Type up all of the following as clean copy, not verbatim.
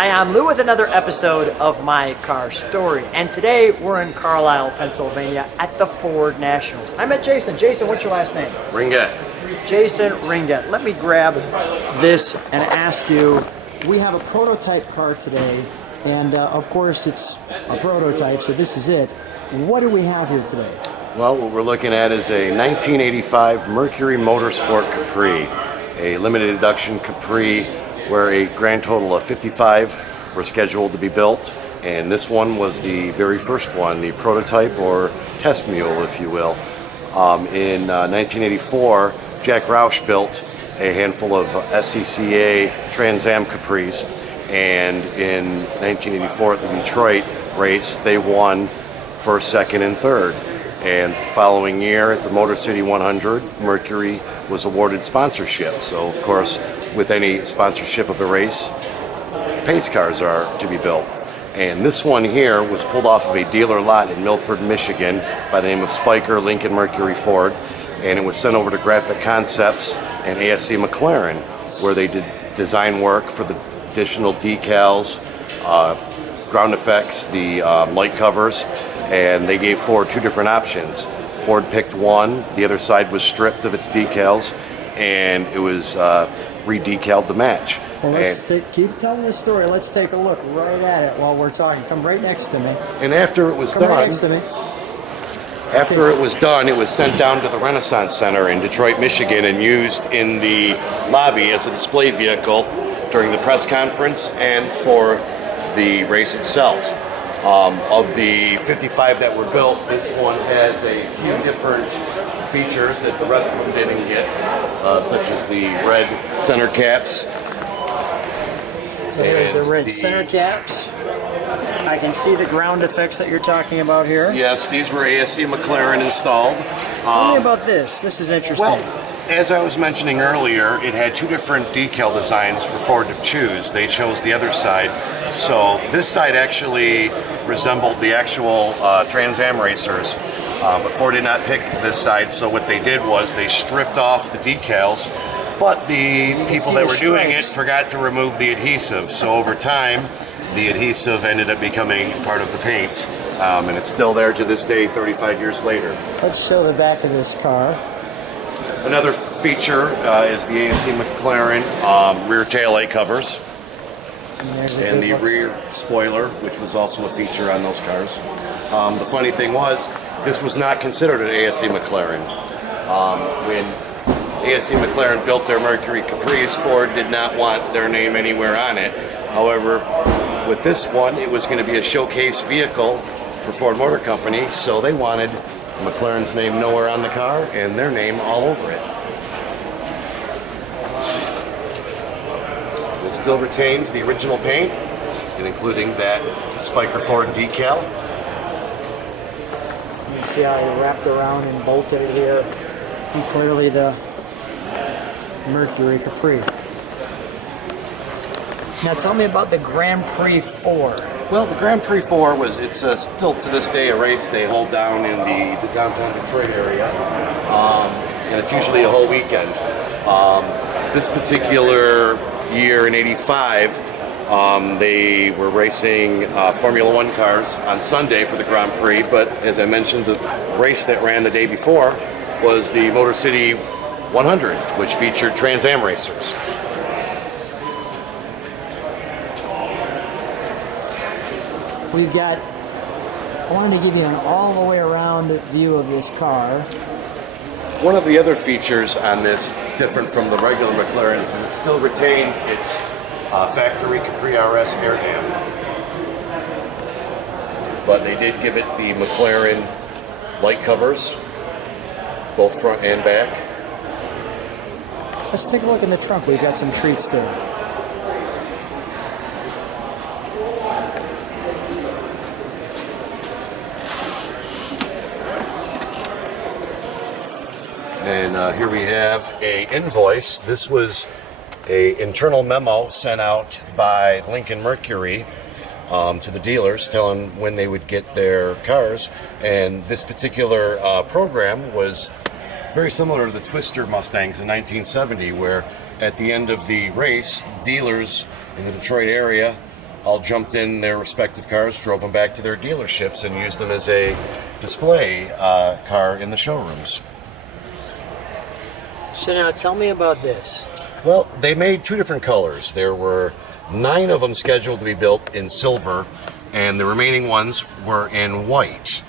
Hi, I'm Lou with another episode of My Car Story, and today we're in Carlisle, Pennsylvania at the Ford Nationals. I met Jason. Jason, what's your last name? Ringuette. Jason Ringuette. Let me grab this and ask you, we have a prototype car today, and of course it's a prototype, so this is it. What do we have here today? Well, what we're looking at is a 1985 Mercury Motorsport Capri, a limited edition Capri where a grand total of 55 were scheduled to be built, and this one was the very first one, the prototype or test mule, if you will. In 1984, Jack Roush built a handful of SCCA Trans Am Capris, and in 1984 at the Detroit race, they won first, second, and third. And following year at the Motor City 100, Mercury was awarded sponsorship. So of course, with any sponsorship of a race, pace cars are to be built. And this one here was pulled off of a dealer lot in Milford, Michigan by the name of Spiker Lincoln Mercury Ford, and it was sent over to Graphic Concepts and ASC McLaren, where they did design work for the additional decals, ground effects, the light covers, and they gave Ford two different options. Ford picked one, the other side was stripped of its decals, and it was re-decaled to match. Well, keep telling the story. Let's take a look right at it while we're talking. Come right next to me. And after it was Come done, right next to me. After it was done, it was sent down to the Renaissance Center in Detroit, Michigan, and used in the lobby as a display vehicle during the press conference and for the race itself. Of the 55 that were built, this one has a few different features that the rest of them didn't get, such as the red center caps. So there's the red center caps. I can see the ground effects that you're talking about here. Yes, these were ASC McLaren installed. Tell me about this. This is interesting. Well, as I was mentioning earlier, it had two different decal designs for Ford to choose. They chose the other side. So this side actually resembled the actual Trans Am racers, but Ford did not pick this side. So what they did was they stripped off the decals, but the people that were doing it forgot to remove the adhesive. So over time, the adhesive ended up becoming part of the paint, and it's still there to this day, 35 years later. Let's show the back of this car. Another feature is the ASC McLaren rear taillight covers and the rear spoiler, which was also a feature on those cars. The funny thing was, this was not considered an ASC McLaren. When ASC McLaren built their Mercury Capris, Ford did not want their name anywhere on it. However, with this one, it was going to be a showcase vehicle for Ford Motor Company, so they wanted McLaren's name nowhere on the car and their name all over it. It still retains the original paint, and including that Spiker Ford decal. You can see how he wrapped around and bolted it here. And clearly the Mercury Capri. Now tell me about the Grand Prix 4. Well, the Grand Prix 4 it's still to this day a race they hold down in the downtown Detroit area, and it's usually a whole weekend. This particular year in '85, they were racing Formula One cars on Sunday for the Grand Prix, but as I mentioned, the race that ran the day before was the Motor City 100, which featured Trans Am racers. We've got, I wanted to give you an all the way around view of this car. One of the other features on this, different from the regular McLaren, is it still retained its factory Capri RS air dam. But they did give it the McLaren light covers, both front and back. Let's take a look in the trunk. We've got some treats there. And here we have a invoice. This was a internal memo sent out by Lincoln Mercury to the dealers telling when they would get their cars. And this particular program was very similar to the Twister Mustangs in 1970, where at the end of the race, dealers in the Detroit area all jumped in their respective cars, drove them back to their dealerships, and used them as a display car in the showrooms. So now tell me about this. Well, they made 2 different colors. There were 9 of them scheduled to be built in silver, and the remaining ones were in white.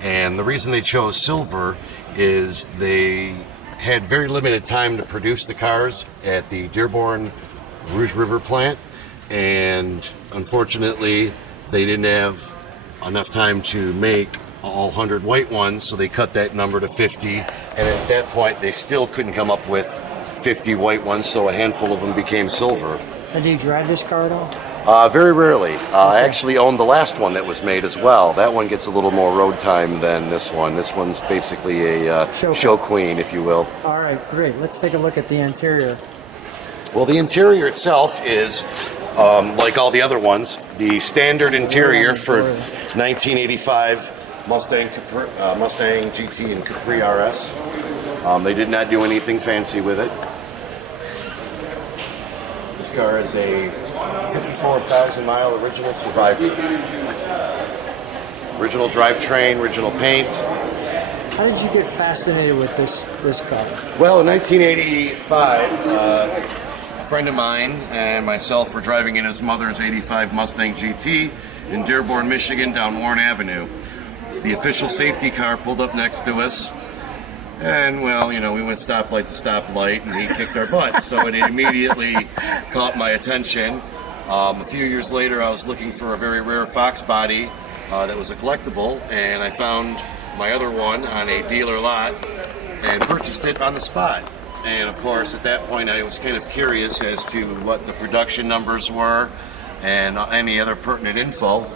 And the reason they chose silver is they had very limited time to produce the cars at the Dearborn Rouge River plant, and unfortunately they didn't have enough time to make all 100 white ones, so they cut that number to 50, and at that point they still couldn't come up with 50 white ones, so a handful of them became silver. And do you drive this car at all? Very rarely. I actually owned the last one that was made as well. That one gets a little more road time than this one. This one's basically a show queen, if you will. All right, great. Let's take a look at the interior. Well, the interior itself is, like all the other ones, the standard interior for 1985 Mustang GT and Capri RS. They did not do anything fancy with it. This car is a 54,000 mile original survivor. Original drivetrain, original paint. How did you get fascinated with this car? Well, in 1985, a friend of mine and myself were driving in his mother's 85 Mustang GT in Dearborn, Michigan, down Warren Avenue. The official safety car pulled up next to us, and well, you know, we went stoplight to stoplight, and he kicked our butt. So it immediately caught my attention. A few years later, I was looking for a very rare Fox body that was a collectible, and I found my other one on a dealer lot and purchased it on the spot. And of course, at that point, I was kind of curious as to what the production numbers were and any other pertinent info.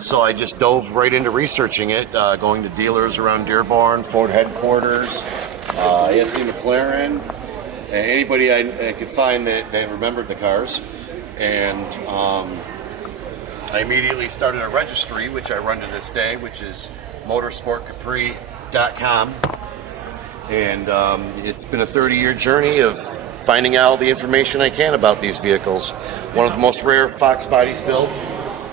So I just dove right into researching it, going to dealers around Dearborn, Ford headquarters, ASC McLaren, anybody I could find that remembered the cars. And I immediately started a registry, which I run to this day, which is motorsportcapri.com. And it's been a 30-year journey of finding out all the information I can about these vehicles. One of the most rare Fox bodies built,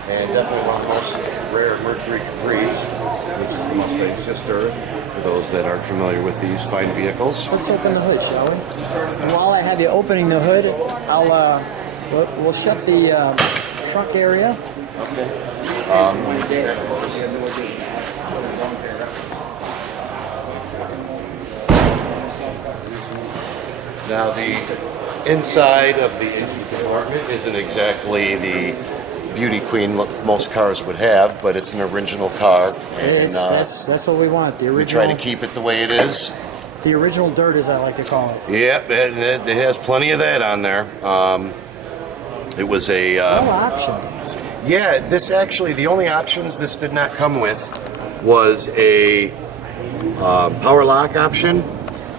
and definitely one of the most rare Mercury Capris, which is the Mustang sister, for those that aren't familiar with these fine vehicles. Let's open the hood, shall we? And while I have you opening the hood, we'll shut the trunk area. Okay. Now the inside of the engine compartment isn't exactly the beauty queen most cars would have, but it's an original car, and that's what we want. The original. We try to keep it the way it is. The original dirt, as I like to call it. Yep, it has plenty of that on there. It was a option. Yeah, this actually, the only options this did not come with was a power lock option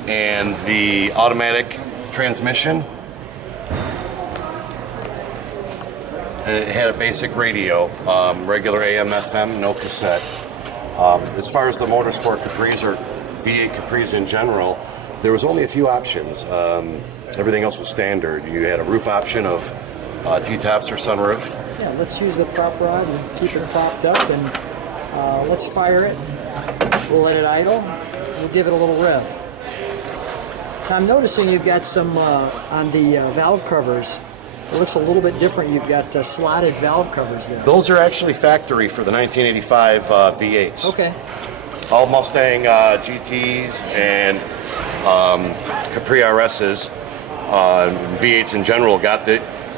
and the automatic transmission. And it had a basic radio, regular AM, FM, no cassette. As far as the Motorsport Capris or V8 Capris in general, there was only a few options. Everything else was standard. You had a roof option of T-tops or sunroof. Yeah, let's use the prop rod and keep it propped up, and let's fire it. We'll let it idle. We'll give it a little rev. Now, I'm noticing you've got some on the valve covers. It looks a little bit different. You've got slotted valve covers there. Those are actually factory for the 1985 V8s. Okay. All Mustang GTs and Capri RSs, V8s in general, got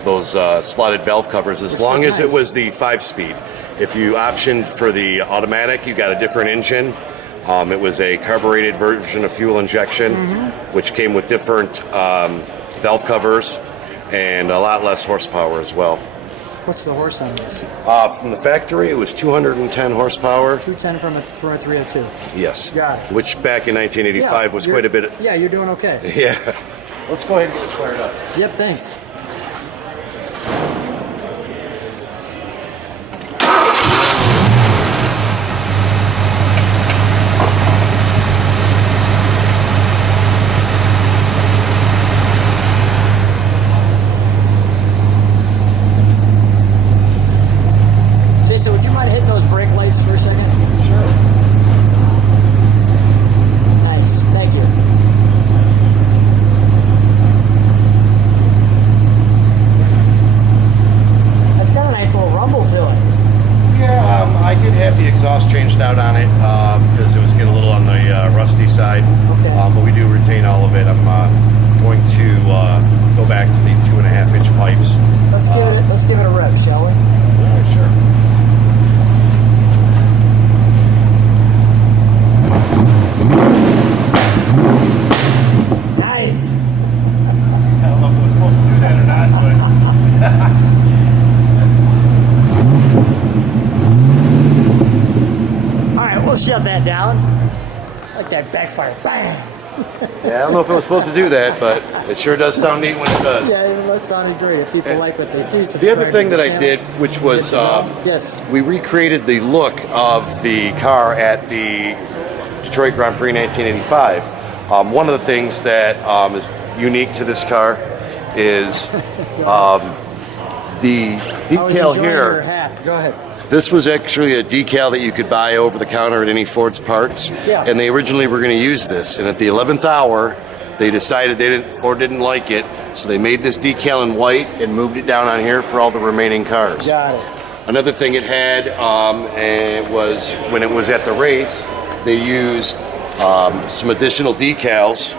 those slotted valve covers as long as it was the 5-speed. If you optioned for the automatic, you got a different engine. It was a carbureted version of fuel injection, which came with different valve covers and a lot less horsepower as well. What's the horse on this? From the factory, it was 210 horsepower. 210 from a 302. Yes. Got it. Which back in 1985 was quite a bit. Yeah, you're doing okay. Yeah. Let's go ahead and get it fired up. Yep, thanks. shut that down. Like that backfire. Bang! Yeah, I don't know if it was supposed to do that, but it sure does sound neat when it does. Yeah, that sounded great. If people like what they see, The other thing that I did, which was yes, we recreated the look of the car at the Detroit Grand Prix 1985. One of the things that is unique to this car is the decal Your here. hat. Go ahead. This was actually a decal that you could buy over the counter at any Ford's Parts, Yeah. and they originally were going to use this. And at the 11th hour, they decided Ford didn't like it, so they made this decal in white and moved it down on here for all the remaining cars. Got it. Another thing it had and was when it was at the race, they used some additional decals,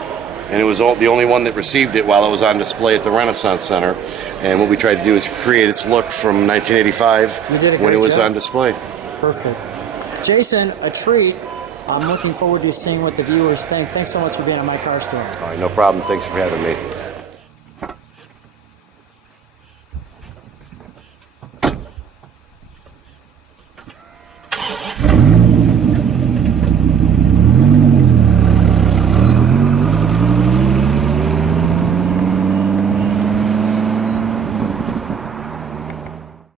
and it was the only one that received it while it was on display at the Renaissance Center. And what we tried to do is create its look from 1985 You did a when it great was job. on display. Perfect. Jason, a treat. I'm looking forward to seeing what the viewers think. Thanks so much for being on my car stand. All right, no problem. Thanks for having me.